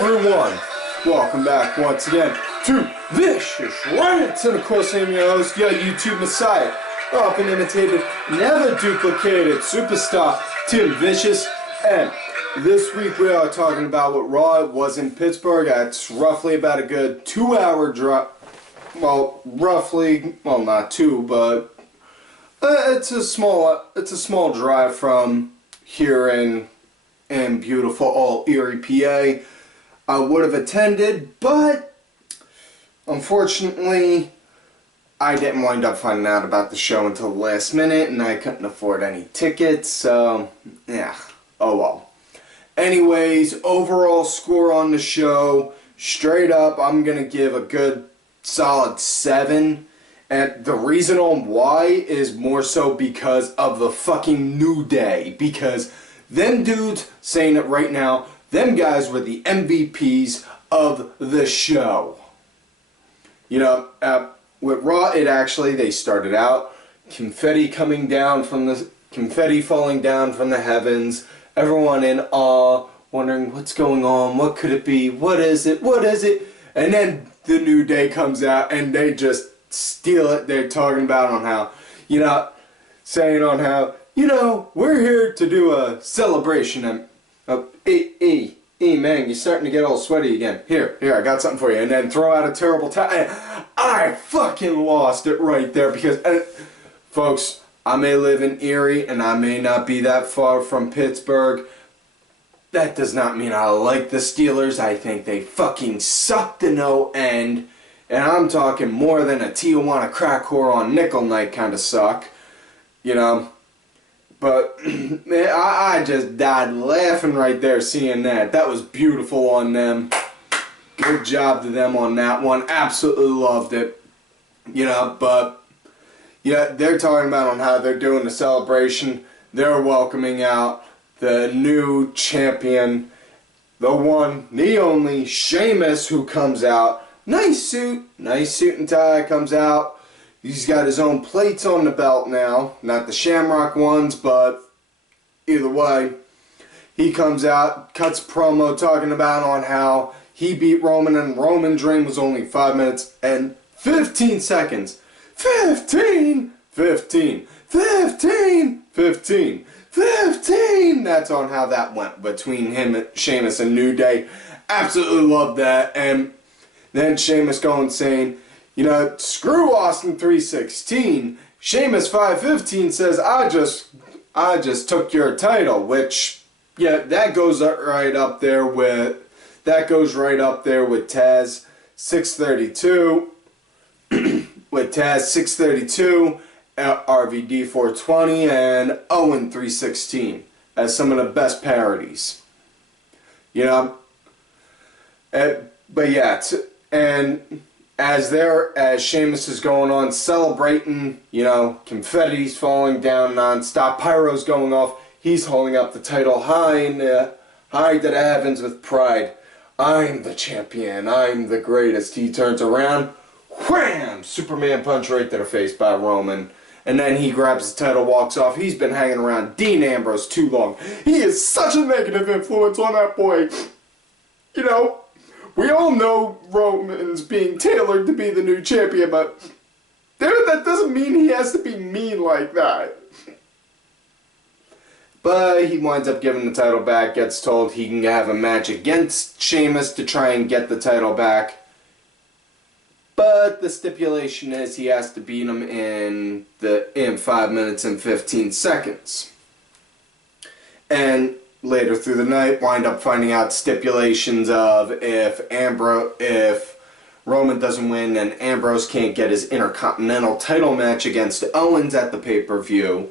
everyone, welcome back once again to Vicious Rants, and of course I'm your host, your YouTube Messiah, often imitated, never duplicated superstar Tim Vicious, and this week we are talking about what Raw was in Pittsburgh. It's roughly about a good 2-hour drive, well not two, but it's a small drive from here in beautiful All Erie, PA. I would have attended, but unfortunately I didn't wind up finding out about the show until the last minute, and I couldn't afford any tickets, so yeah, oh well. Anyways, overall score on the show, straight up, I'm gonna give a good solid 7. And the reason on why is more so because of the fucking New Day. Because them dudes, saying it right now, them guys were the MVPs of the show. You know, with Raw, they started out, confetti falling down from the heavens, everyone in awe, wondering what's going on, what could it be, what is it, and then the New Day comes out and they just steal it. They're talking about on how, you know, saying on how, you know, we're here to do a celebration. And man, you're starting to get all sweaty again. Here, I got something for you. And then throw out a terrible I fucking lost it right there because, folks, I may live in Erie and I may not be that far from Pittsburgh. That does not mean I like the Steelers. I think they fucking suck to no end. And I'm talking more than a Tijuana crack whore on nickel night kind of suck. You know. But, man, I just died laughing right there seeing that. That was beautiful on them. Good job to them on that one. Absolutely loved it. You know, but, yeah, they're talking about on how they're doing the celebration. They're welcoming out the new champion, the one, the only, Sheamus, who comes out. Nice suit and tie, comes out. He's got his own plates on the belt now. Not the Shamrock ones, but either way. He comes out, cuts promo talking about on how he beat Roman and Roman's reign was only 5 minutes and 15 seconds. 15! That's on how that went between him and Sheamus and New Day. Absolutely loved that. And then Sheamus going saying, you know, screw Austin 316. Sheamus 515 says, I just took your title, which, yeah, that goes right up there with Taz 632, with Taz 632, RVD 420, and Owen 316 as some of the best parodies. You know, but yeah, and as Sheamus is going on celebrating, you know, confetti's falling down non-stop, pyro's going off, he's holding up the title high to the heavens with pride. I'm the champion, I'm the greatest. He turns around, wham! Superman punch right to the face by Roman. And then he grabs the title, walks off. He's been hanging around Dean Ambrose too long. He is such a negative influence on that boy. You know, we all know Roman's being tailored to be the new champion, but that doesn't mean he has to be mean like that. But he winds up giving the title back, gets told he can have a match against Sheamus to try and get the title back. But the stipulation is he has to beat him in 5 minutes and 15 seconds. And later through the night, wind up finding out stipulations of if Roman doesn't win, then Ambrose can't get his Intercontinental title match against Owens at the pay-per-view,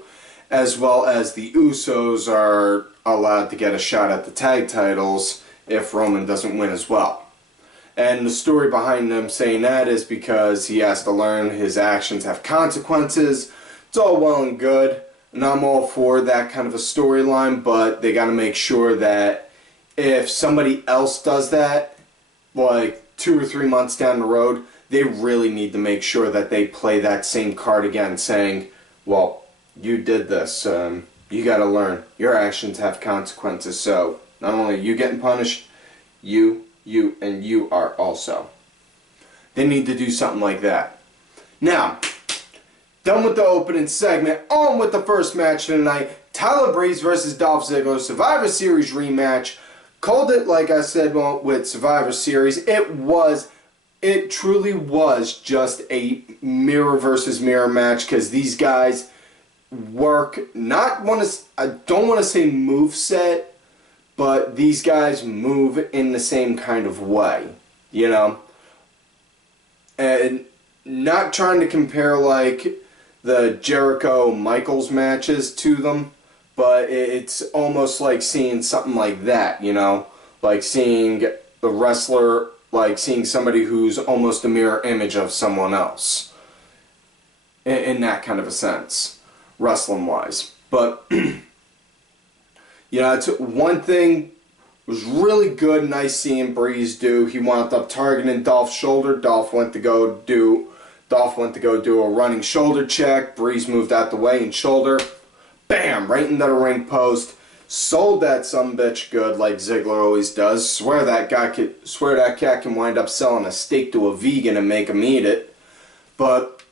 as well as the Usos are allowed to get a shot at the tag titles if Roman doesn't win as well. And the story behind them saying that is because he has to learn his actions have consequences. It's all well and good, and I'm all for that kind of a storyline, but they got to make sure that if somebody else does that, like 2 or 3 months down the road, they really need to make sure that they play that same card again, saying, well, you did this, you got to learn. Your actions have consequences, so not only are you getting punished, you and you are also. They need to do something like that. Now, done with the opening segment, on with the first match of the night. Tyler Breeze versus Dolph Ziggler, Survivor Series rematch. Called it, like I said, well, with Survivor Series. It truly was just a mirror versus mirror match, because these guys work, I don't want to say moveset, but these guys move in the same kind of way, you know? And not trying to compare like the Jericho-Michaels matches to them, but it's almost like seeing something like that, you know? Like seeing the wrestler, like seeing somebody who's almost a mirror image of someone else. In that kind of a sense, wrestling-wise. But, you know, it's one thing was really good, nice seeing Breeze do. He wound up targeting Dolph's shoulder. Dolph went to go do a running shoulder check. Breeze moved out the way and shoulder. Bam! Right into the ring post. Sold that sumbitch good, like Ziggler always does. Swear that cat can wind up selling a steak to a vegan and make him eat it. But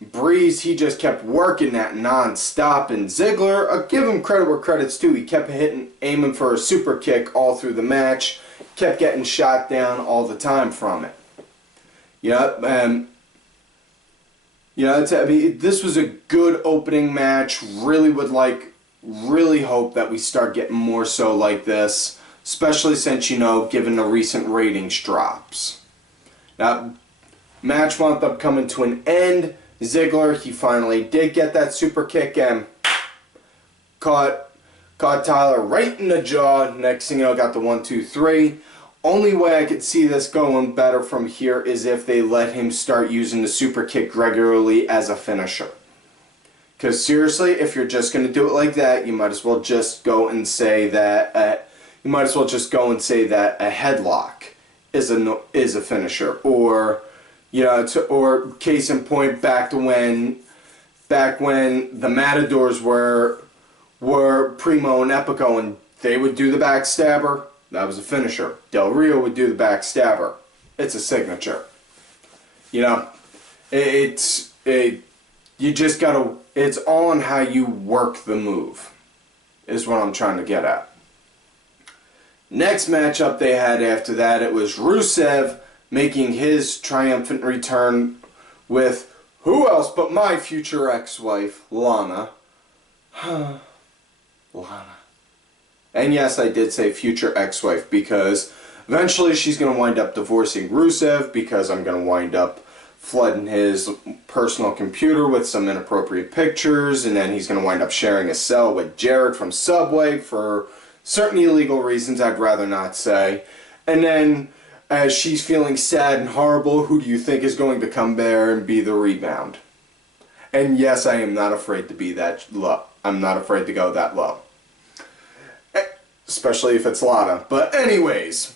Breeze, he just kept working that non-stop, and Ziggler, give him credit where credit's due. He kept aiming for a super kick all through the match, kept getting shot down all the time from it. Yeah, I mean, this was a good opening match. Really hope that we start getting more so like this, especially since, you know, given the recent ratings drops. Now, match wound up coming to an end. Ziggler, he finally did get that super kick and caught Tyler right in the jaw. Next thing you know, got the 1, 2, 3. Only way I could see this going better from here is if they let him start using the super kick regularly as a finisher. Because seriously, if you're just going to do it like that, you might as well just go and say that a headlock is a finisher, or, you know, or case in point, back when the Matadors were Primo and Epico, and they would do the backstabber. That was a finisher. Del Rio would do the backstabber. It's a signature. You know, you just gotta. It's all on how you work the move, is what I'm trying to get at. Next matchup they had after that, it was Rusev making his triumphant return with who else but my future ex-wife, Lana. Lana. And yes, I did say future ex-wife, because eventually she's going to wind up divorcing Rusev, because I'm going to wind up flooding his personal computer with some inappropriate pictures, and then he's going to wind up sharing a cell with Jared from Subway for certain illegal reasons I'd rather not say. And then, as she's feeling sad and horrible, who do you think is going to come there and be the rebound? And yes, I am not afraid to be that low. I'm not afraid to go that low. Especially if it's Lana. But anyways,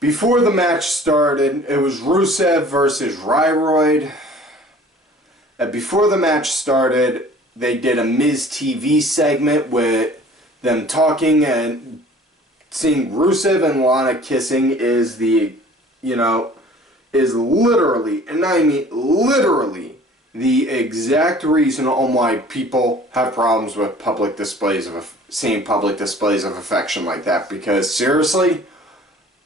before the match started, it was Rusev versus Ryroid. Before the match started, they did a Miz TV segment with them talking, and seeing Rusev and Lana kissing is literally, and I mean literally, the exact reason on why people have problems with seeing public displays of affection like that. Because seriously,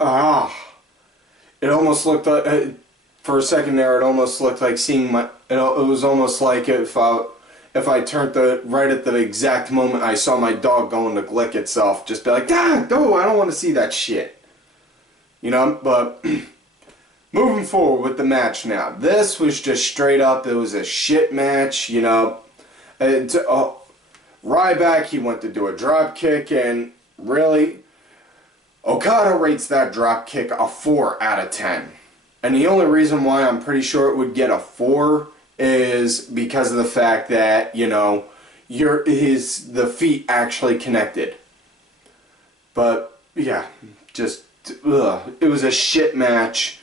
it almost looked like, for a second there, it almost looked like seeing my. It was almost like if I turned right at the exact moment I saw my dog going to lick itself, just be like, no, I don't want to see that shit. You know, but moving forward with the match now. This was just straight up, it was a shit match, you know. Ryback, he went to do a drop kick, and really, Okada rates that drop kick a 4 out of 10. And the only reason why I'm pretty sure it would get a 4 is because of the fact that, you know, the feet actually connected. But yeah, just it was a shit match.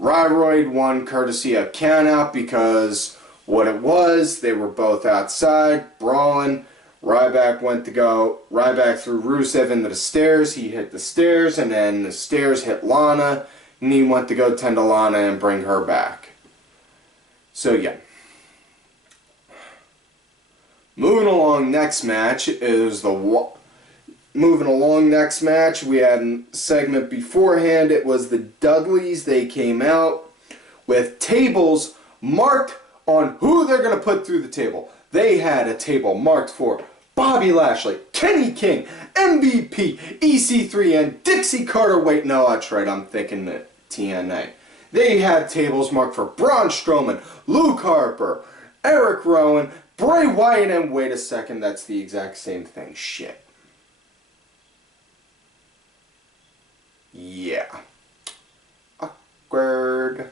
Ryroid won courtesy of countout, because what it was, they were both outside brawling. Ryback threw Rusev into the stairs. He hit the stairs, and then the stairs hit Lana, and he went to go tend to Lana and bring her back. So yeah. Moving along, next match is we had a segment beforehand. It was the Dudleys. They came out with tables marked on who they're going to put through the table. They had a table marked for Bobby Lashley, Kenny King, MVP, EC3, and Dixie Carter. Wait, no, that's right. I'm thinking that TNA. They had tables marked for Braun Strowman, Luke Harper, Eric Rowan, Bray Wyatt, and wait a second, that's the exact same thing. Shit. Yeah. Awkward.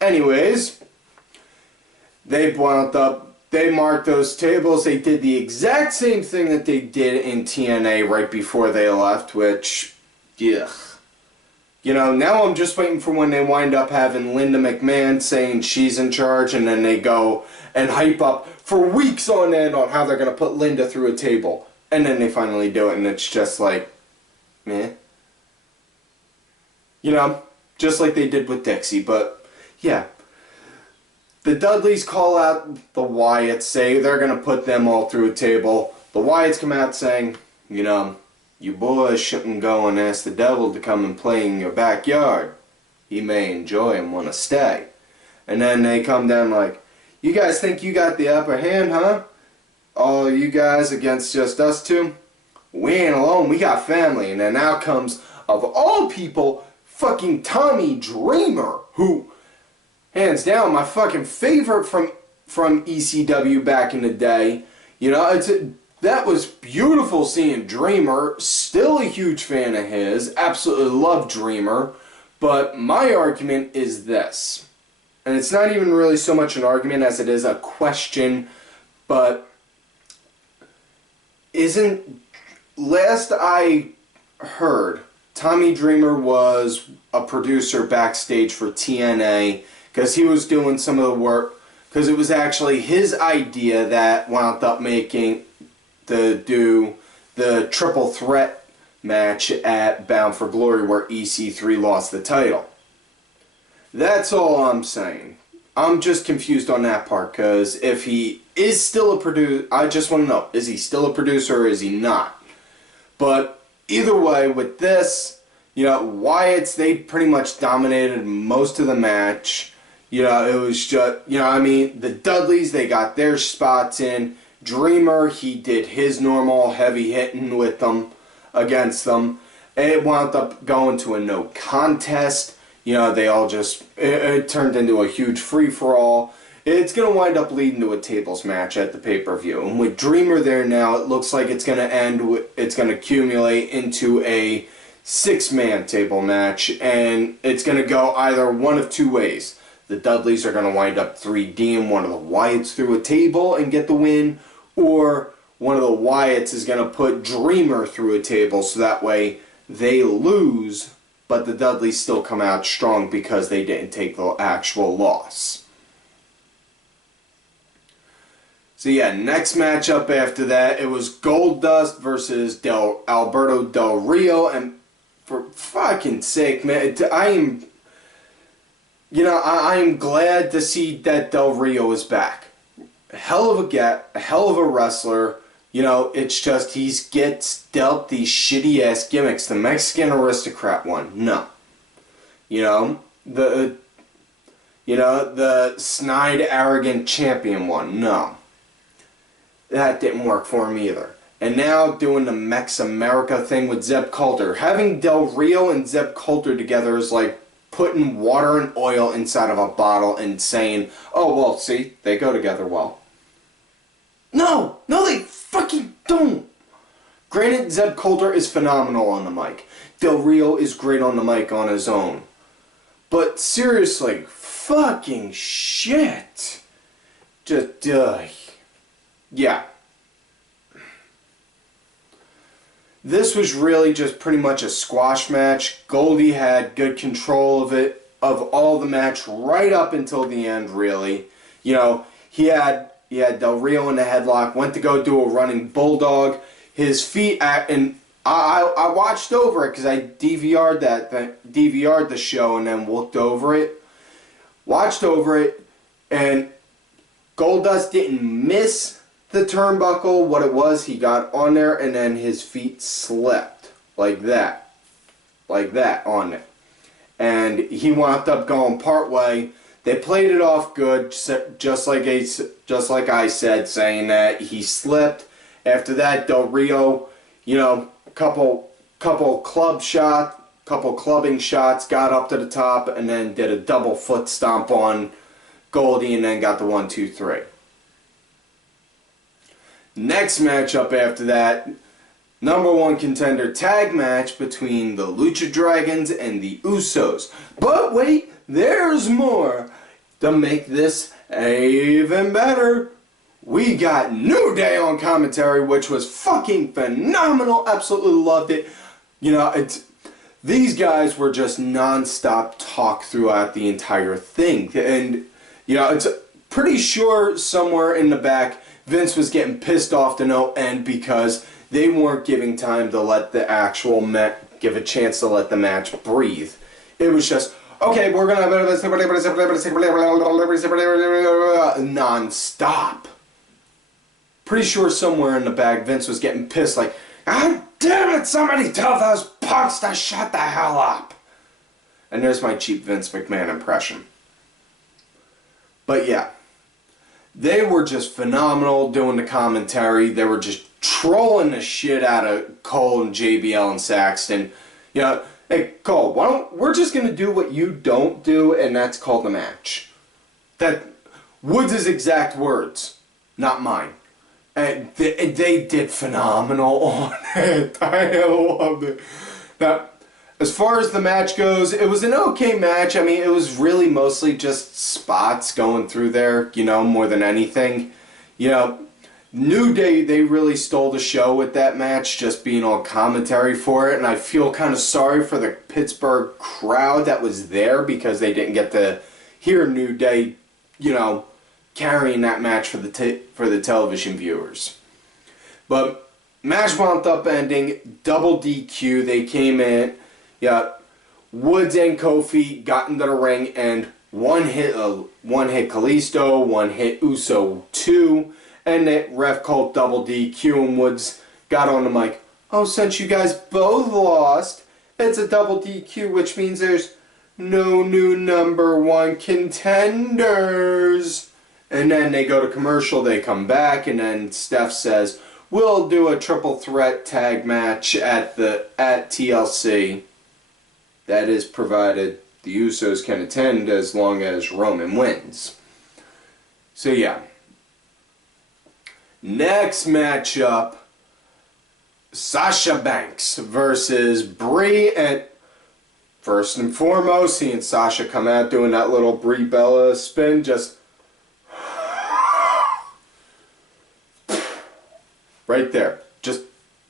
Anyways, they marked those tables. They did the exact same thing that they did in TNA right before they left, which, yeah. You know, now I'm just waiting for when they wind up having Linda McMahon saying she's in charge, and then they go and hype up for weeks on end on how they're going to put Linda through a table. And then they finally do it, and it's just like, meh. You know, just like they did with Dixie, but yeah. The Dudleys call out the Wyatts, say they're going to put them all through a table. The Wyatts come out saying, you know, you boys shouldn't go and ask the devil to come and play in your backyard. He may enjoy and want to stay. And then they come down like, you guys think you got the upper hand, huh? All you guys against just us two? We ain't alone, we got family. And then out comes, of all people, fucking Tommy Dreamer, who, hands down, my fucking favorite from ECW back in the day. You know, that was beautiful seeing Dreamer. Still a huge fan of his. Absolutely love Dreamer. But my argument is this. And it's not even really so much an argument as it is a question. But last I heard, Tommy Dreamer was a producer backstage for TNA because he was doing some of the work, because it was actually his idea that wound up making to do the triple threat match at Bound for Glory where EC3 lost the title. That's all I'm saying. I'm just confused on that part, because if he is still a producer, I just want to know, is he still a producer or is he not? But either way, with this, you know, Wyatt's, they pretty much dominated most of the match. You know, it was just, you know, I mean, the Dudleys, they got their spots in. Dreamer, he did his normal heavy hitting with them, against them. And it wound up going to a no contest. You know, they all just, it turned into a huge free-for-all. It's going to wind up leading to a tables match at the pay-per-view. And with Dreamer there now, it looks like it's going to end, it's going to accumulate into a 6-man table match. And it's going to go either one of two ways. The Dudleys are going to wind up 3D'ing one of the Wyatts through a table and get the win. Or one of the Wyatts is going to put Dreamer through a table so that way they lose, but the Dudleys still come out strong because they didn't take the actual loss. So yeah, next matchup after that, it was Goldust versus Alberto Del Rio, and for fucking sake, man, I am glad to see that Del Rio is back. Hell of a hell of a wrestler. You know, it's just he gets dealt these shitty ass gimmicks. The Mexican aristocrat one, no. You know, the snide arrogant champion one, no. That didn't work for him either. And now doing the Mex America thing with Zeb Coulter. Having Del Rio and Zeb Coulter together is like putting water and oil inside of a bottle and saying, oh, well, see, they go together well. No, they fucking don't. Granted, Zeb Coulter is phenomenal on the mic. Del Rio is great on the mic on his own. But seriously, fucking shit. Just, yeah. This was really just pretty much a squash match. Goldie had good control of it, of all the match, right up until the end, really. You know, he had Del Rio in the headlock, went to go do a running bulldog. His feet and I watched over it because I DVR'd the show and then looked over it. Watched over it, and Goldust didn't miss the turnbuckle. What it was, he got on there and then his feet slipped like that on it. And he wound up going part way. They played it off good, just like I said, saying that he slipped. After that, Del Rio, you know, couple clubbing shots, got up to the top, and then did a double foot stomp on Goldie, and then got the 1, 2, 3. Next matchup after that, #1 contender tag match between the Lucha Dragons and the Usos. But wait, there's more. To make this even better, we got New Day on commentary, which was fucking phenomenal. Absolutely loved it. You know, these guys were just non-stop talk throughout the entire thing. And, you know, it's pretty sure somewhere in the back, Vince was getting pissed off to no end because they weren't giving time to let the actual give a chance to let the match breathe. It was just, okay, we're gonna non-stop. Pretty sure somewhere in the back, Vince was getting pissed like, God damn it, somebody tell those punks to shut the hell up. And there's my cheap Vince McMahon impression. But yeah, they were just phenomenal doing the commentary. They were just trolling the shit out of Cole and JBL and Saxton. You know, hey Cole, we're just gonna do what you don't do, and that's called the match. That Woods' exact words, not mine. And they did phenomenal on it. I loved it. Now, as far as the match goes, it was an okay match. I mean, it was really mostly just spots going through there, you know, more than anything. You know, New Day, they really stole the show with that match, just being on commentary for it. And I feel kind of sorry for the Pittsburgh crowd that was there because they didn't get to hear New Day, you know, carrying that match for the television viewers. But match wound up ending double DQ. They came in, yeah. Woods and Kofi got into the ring and one hit Kalisto, one hit Uso 2, and the ref called double DQ. And Woods got on the mic. Oh, since you guys both lost, it's a double DQ, which means there's no new #1 contenders. And then they go to commercial, they come back, and then Steph says, we'll do a triple threat tag match at TLC. That is provided the Usos can attend as long as Roman wins. So yeah. Next matchup, Sasha Banks versus Brie. And first and foremost, seeing Sasha come out doing that little Brie Bella spin, just right there. Just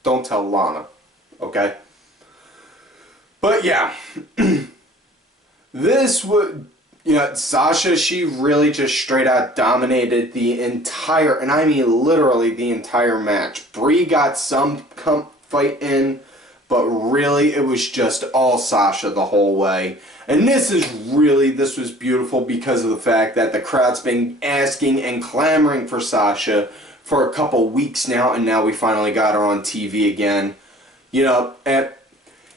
don't tell Lana, okay? But yeah, this would, you know, Sasha, she really just straight out dominated the entire, and I mean literally the entire match. Brie got some fight in, but really it was just all Sasha the whole way. And this was beautiful because of the fact that the crowd's been asking and clamoring for Sasha for a couple weeks now, and now we finally got her on TV again. You know, and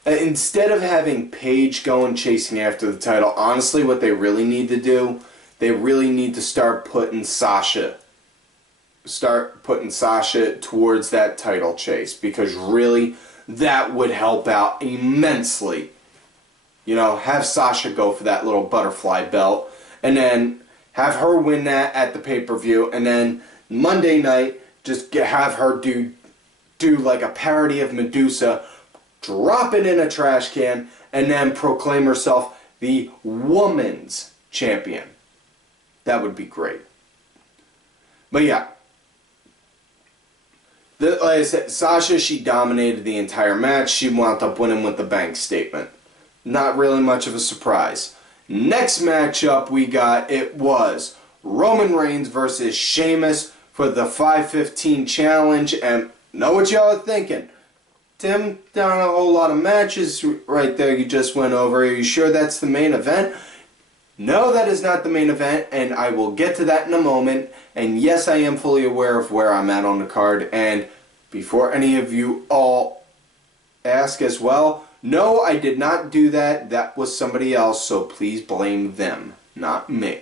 instead of having Paige going chasing after the title, honestly, what they really need to do, they really need to start putting Sasha towards that title chase, because really, that would help out immensely. You know, have Sasha go for that little butterfly belt, and then have her win that at the pay-per-view, and then Monday night, just have her do like a parody of Medusa, drop it in a trash can, and then proclaim herself the woman's champion. That would be great. But yeah, like I said, Sasha, she dominated the entire match. She wound up winning with the bank statement. Not really much of a surprise. Next matchup we got, it was Roman Reigns versus Sheamus. for the 5:15 challenge. And know what y'all are thinking. Tim, down a whole lot of matches right there you just went over. Are you sure that's the main event? No, that is not the main event, and I will get to that in a moment. And yes, I am fully aware of where I'm at on the card. And before any of you all ask as well, no, I did not do that. That was somebody else, so please blame them, not me.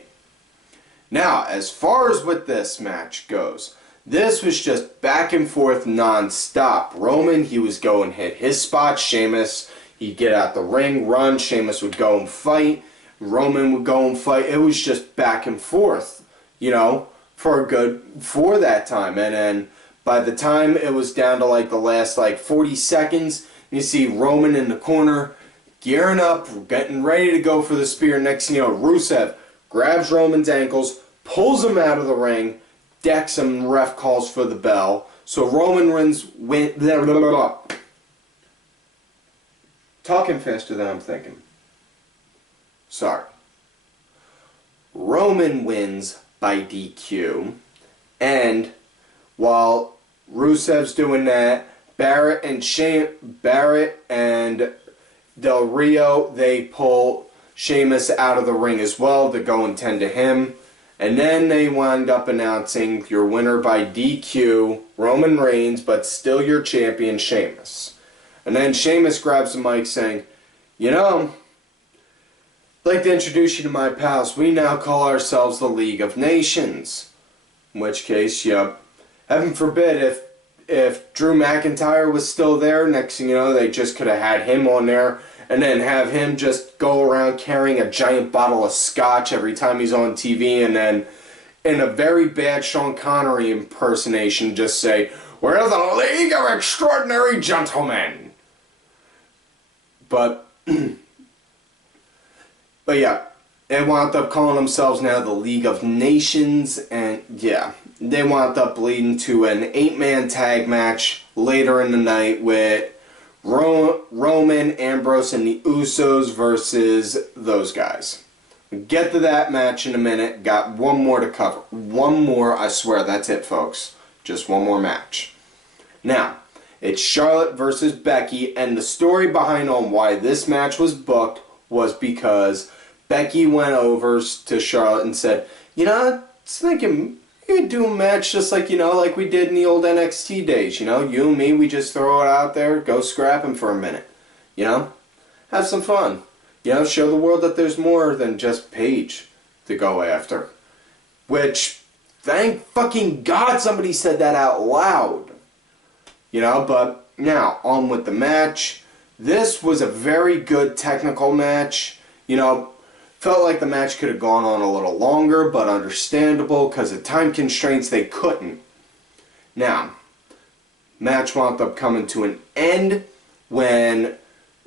Now, as far as what this match goes, this was just back and forth non-stop. Roman, he was going hit his spot. Sheamus, he'd get out the ring, run. Sheamus would go and fight. Roman would go and fight. It was just back and forth, you know, for that time. And then by the time it was down to like the last like 40 seconds, you see Roman in the corner, gearing up, getting ready to go for the spear. Next thing you know, Rusev grabs Roman's ankles, pulls him out of the ring, decks him, and ref calls for the bell. So Roman went talking faster than I'm thinking. Sorry. Roman wins by DQ, and while Rusev's doing that, Barrett and Del Rio, they pull Sheamus out of the ring as well to go and tend to him. And then they wind up announcing your winner by DQ, Roman Reigns, but still your champion, Sheamus. And then Sheamus grabs the mic saying, you know, I'd like to introduce you to my pals. We now call ourselves the League of Nations. In which case, yep, heaven forbid if Drew McIntyre was still there, next thing you know, they just could have had him on there and then have him just go around carrying a giant bottle of scotch every time he's on TV, and then in a very bad Sean Connery impersonation just say, we're the League of Extraordinary Gentlemen. But yeah, they wound up calling themselves now the League of Nations, and yeah, they wound up leading to an 8-man tag match later in the night with Roman, Ambrose, and the Usos versus those guys. We'll get to that match in a minute. Got one more to cover. One more, I swear, that's it, folks. Just one more match. Now, it's Charlotte versus Becky, and the story behind on why this match was booked was because Becky went over to Charlotte and said, you know, I was thinking we could do a match just like, you know, like we did in the old NXT days. You know, you and me, we just throw it out there, go scrapping for a minute. You know, have some fun. You know, show the world that there's more than just Paige to go after. Which, thank fucking God somebody said that out loud. You know, but now, on with the match. This was a very good technical match. You know, felt like the match could have gone on a little longer, but understandable because of time constraints they couldn't. Now, match wound up coming to an end when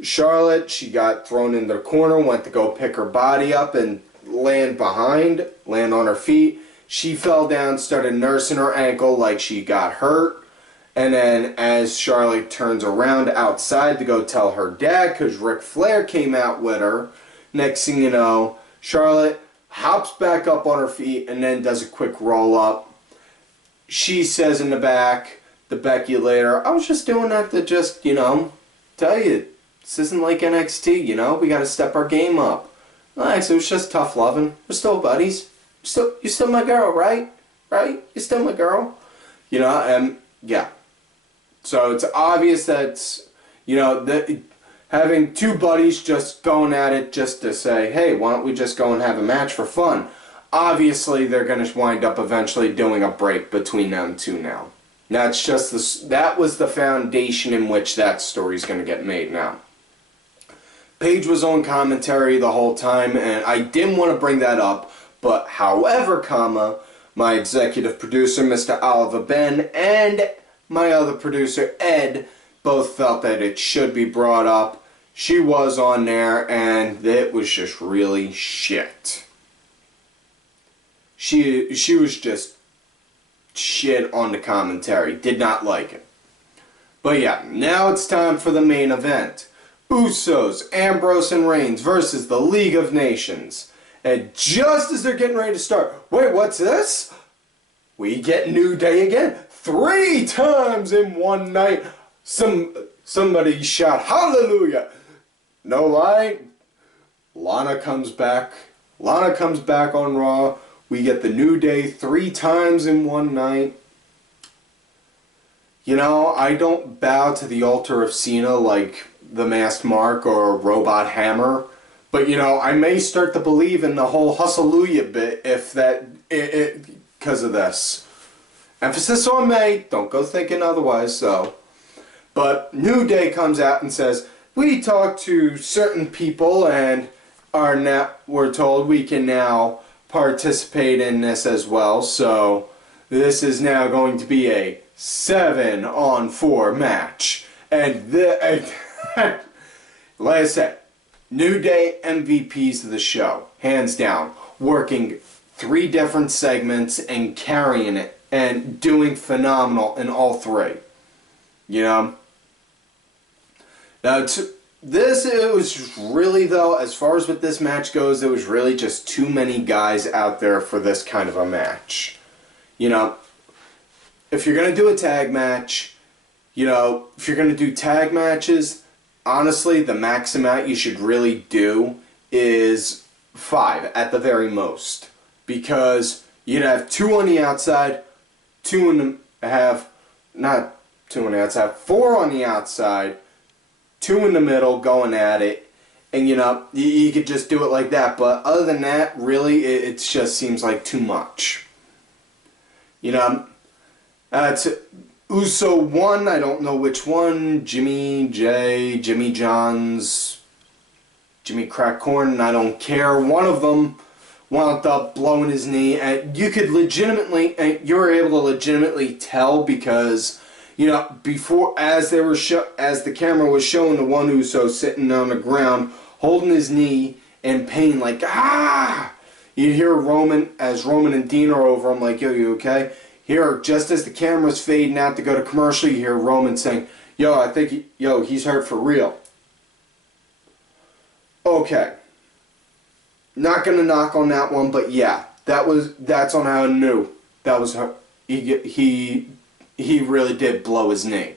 Charlotte, she got thrown in the corner, went to go pick her body up and land on her feet. She fell down, started nursing her ankle like she got hurt. And then as Charlotte turns around outside to go tell her dad, because Ric Flair came out with her, next thing you know, Charlotte hops back up on her feet and then does a quick roll up. She says in the back to Becky later, I was just doing that to just, you know, tell you, this isn't like NXT, you know, we got to step our game up. Relax, it was just tough loving. We're still buddies. You're still my girl, right? Right? You're still my girl. You know, and yeah. So it's obvious that, you know, having two buddies just going at it just to say, hey, why don't we just go and have a match for fun? Obviously, they're going to wind up eventually doing a break between them two now. That's just that was the foundation in which that story's going to get made now. Paige was on commentary the whole time, and I didn't want to bring that up, but however, my executive producer, Mr. Oliver Ben, and my other producer, Ed, both felt that it should be brought up. She was on there, and it was just really shit. She was just shit on the commentary. Did not like it. But yeah, now it's time for the main event. Usos, Ambrose, and Reigns versus the League of Nations. And just as they're getting ready to start, wait, what's this? we get New Day again. 3 times in one night. Somebody shout hallelujah. No lie. Lana comes back. Lana comes back on Raw. We get the New Day 3 times in one night. You know, I don't bow to the altar of Cena like the Masked Mark or Robot Hammer. But, you know, I may start to believe in the whole hallelujah bit if that... because of this. Emphasis on may. Don't go thinking otherwise, so... But New Day comes out and says, we talked to certain people and are now, we're told we can now participate in this as well. So this is now going to be a 7-on-4 match. And like I said, New Day MVPs of the show, hands down, working 3 different segments and carrying it and doing phenomenal in all 3. You know? Now, it was really, though, as far as what this match goes, there was really just too many guys out there for this kind of a match. You know, if you're going to do a tag match, you know, if you're going to do tag matches, honestly, the max amount you should really do is 5 at the very most. Because you'd have 2 on the outside, 4 on the outside, 2 in the middle going at it, and you know, you could just do it like that. But other than that, really, it just seems like too much. You know, it's Uso 1, I don't know which one, Jimmy J, Jimmy Johns, Jimmy Crackcorn, I don't care. One of them wound up blowing his knee, and you could legitimately, you were able to legitimately tell because, you know, before, as the camera was showing the one Uso sitting on the ground, holding his knee in pain, like, ah! You hear Roman, as Roman and Dean are over him, like, yo, you okay? Here, just as the camera's fading out to go to commercial, you hear Roman saying, yo, I think, he's hurt for real. Okay. Not gonna knock on that one, but yeah, that's on how I knew. That was her. He really did blow his knee.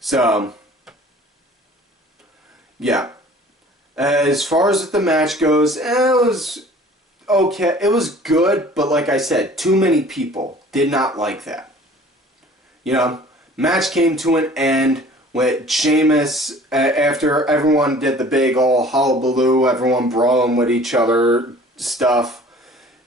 So, yeah. As far as the match goes, it was okay. It was good, but like I said, too many people did not like that. You know, match came to an end with Sheamus, after everyone did the big all hullabaloo, everyone brawling with each other stuff.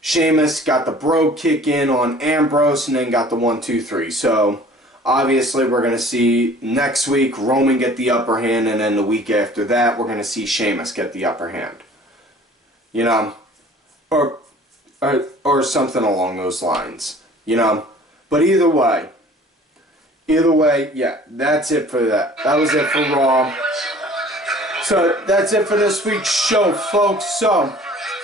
Sheamus got the bro kick in on Ambrose and then got the 1-2-3. So, obviously we're going to see next week Roman get the upper hand, and then the week after that we're going to see Sheamus get the upper hand. You know? Or something along those lines. You know? But either way, yeah, that's it for that. That was it for Raw. So, that's it for this week's show, folks. So,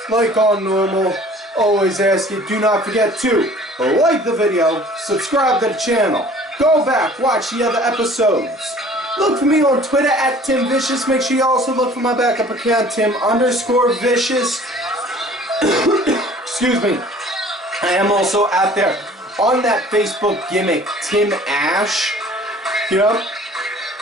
like all normal, always ask you, do not forget to like the video, subscribe to the channel, go back, watch the other episodes. Look for me on Twitter at Tim Vicious. Make sure you also look for my backup account, Tim_Vicious. Excuse me. I am also out there on that Facebook gimmick, Tim Ash. You know?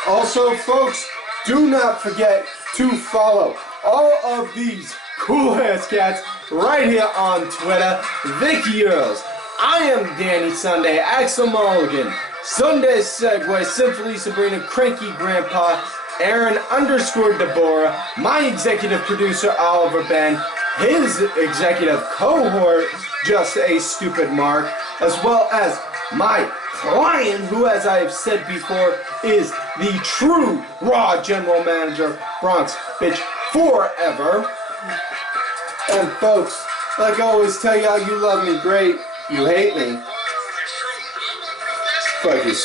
Also, folks, do not forget to follow all of these cool-ass cats right here on Twitter. Vicky Earls. I am Danny Sunday, Axel Mulligan, Sunday Segway, Simply Sabrina, Cranky Grandpa, Aaron_Deborah, my executive producer Oliver Ben, his executive cohort, Just a Stupid Mark, as well as my client, who, as I have said before, is the true Raw General Manager, Bronx Bitch Forever. And folks, like I always tell y'all, you love me great, you hate me. Fuck you.